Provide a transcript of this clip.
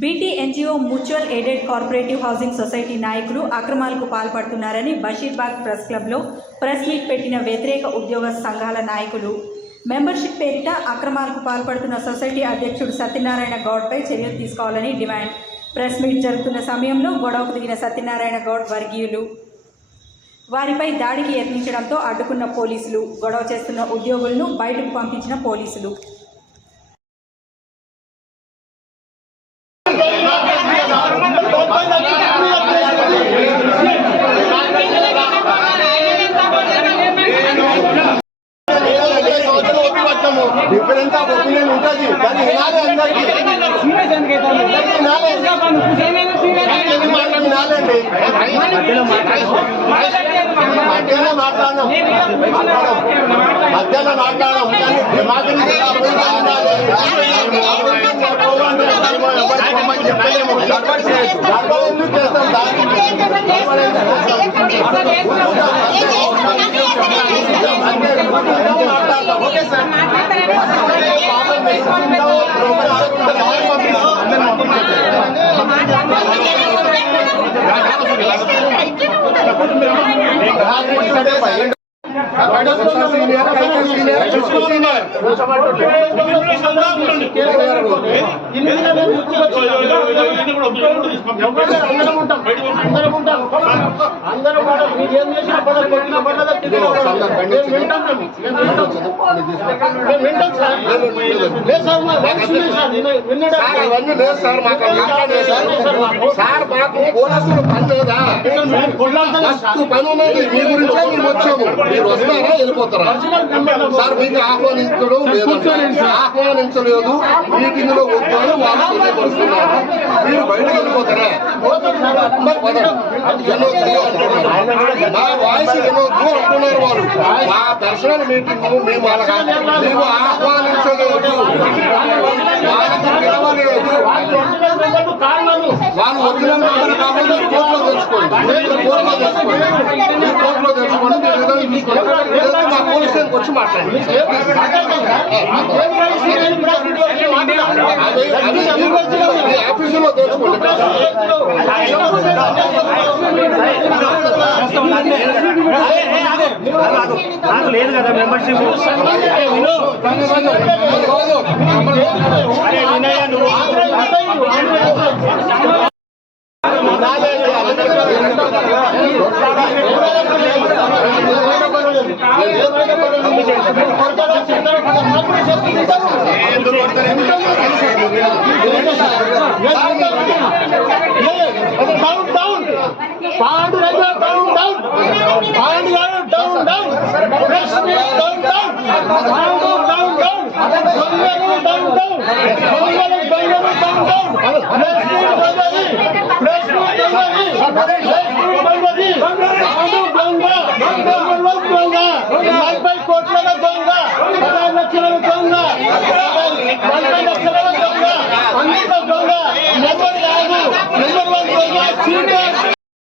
BT NGO mutual aided cooperative housing society నాయకులు అక్రమాలకు పాల్పడుతున్నారని బషీర్బాగ్ ప్రెస్ క్లబ్లో ప్రెస్ మీట్ పెట్టిన వ్యతిరేక ఉద్యోగ సంఘాల నాయకులు మెంబర్షిప్ పేరిట అక్రమాలకు పాల్పడుతున్న సొసైటీ అధ్యక్షుడు సత్యనారాయణ గౌడ్పై చర్యలు తీసుకోవాలని డిమాండ్. ప్రెస్ మీట్ జరుగుతున్న సమయంలో గొడవకు దిగిన సత్యనారాయణ గౌడ్ వర్గీయులు వారిపై దాడికి యత్నించడంతో అడ్డుకున్న పోలీసులు, గొడవ చేస్తున్న ఉద్యోగులను బయటకు పంపించిన పోలీసులు. డిఫరెంట్ ఆఫ్ ఒపీనియన్ ఉంటుంది కానీ వినాలి అందరికీ వినాలండి. మధ్యాహ్నం మాట్లాడడం కానీ చెప్పలేము. ఎందుకు చేస్తాం మాట్లాడతాం. Okay sir. సార్ మాకు పోలీసులు పని లేదా? పని ఉన్నది మీ గురించే మేము వచ్చాము. మీరు వస్తారా వెళ్ళిపోతారా? సార్ మీకు ఆహ్వానించడం లేదంటే ఆహ్వానించలేదు, మీటింగ్ లో వద్దాను వాళ్ళు తెలియపరుస్తున్నారు. మీరు బయటకు వెళ్ళిపోతారా? నా వాయిస్ వినొద్దు అంటున్నారు వాళ్ళు. మా దర్శనాల మీటింగ్ మేము మేము ఆహ్వానించలేదు, వాళ్ళకి పిలవలేదు. వాళ్ళు వచ్చిన కాబట్టి కోర్టులో తెచ్చుకోండి, కోర్టులో తెచ్చుకోండి, మా పోలీస్ స్టేషన్కి వచ్చి మాట్లాడండి. ఆఫీసులో తెచ్చుకోండి. లేదు కదా మెంబర్షిప్. నెంబర్ 1